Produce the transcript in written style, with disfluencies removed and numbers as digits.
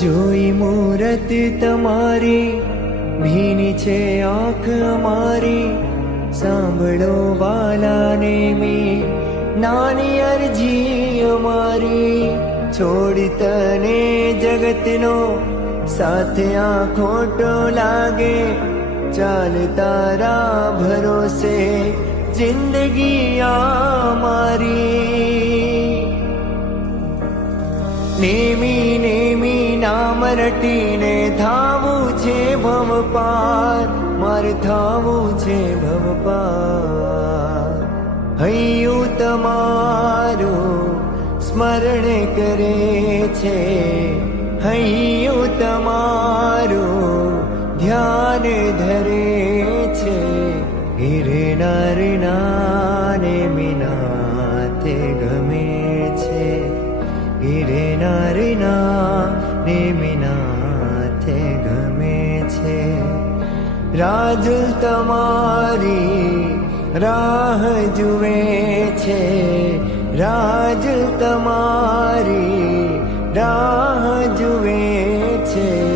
જોઈ મૂરત તમારી, ભીની છે આંખ અમારી, સાંભળો વાલાને મી નાની અરજી અમારી. છોડી તને જગતનો સાથે આ ખોટો લાગે, ચાલ તારા ભરોસે જિંદગી અમારી. નેમી નેમી નામ રટીને થાવું છે ભવ પાર, મારે થાવું છે ભવ પાર. હૈયું તમારું સ્મરણ કરે છે, હૈયું તમારું ધ્યાન ધરે છે. ગિરનારનાને મીનાથે ગમે છે, ગિરનારનાને મીનાથે ગમે છે. રાજ તમારી રાહ જુએ છે, રાજ તમારી રાહ જુએ છે.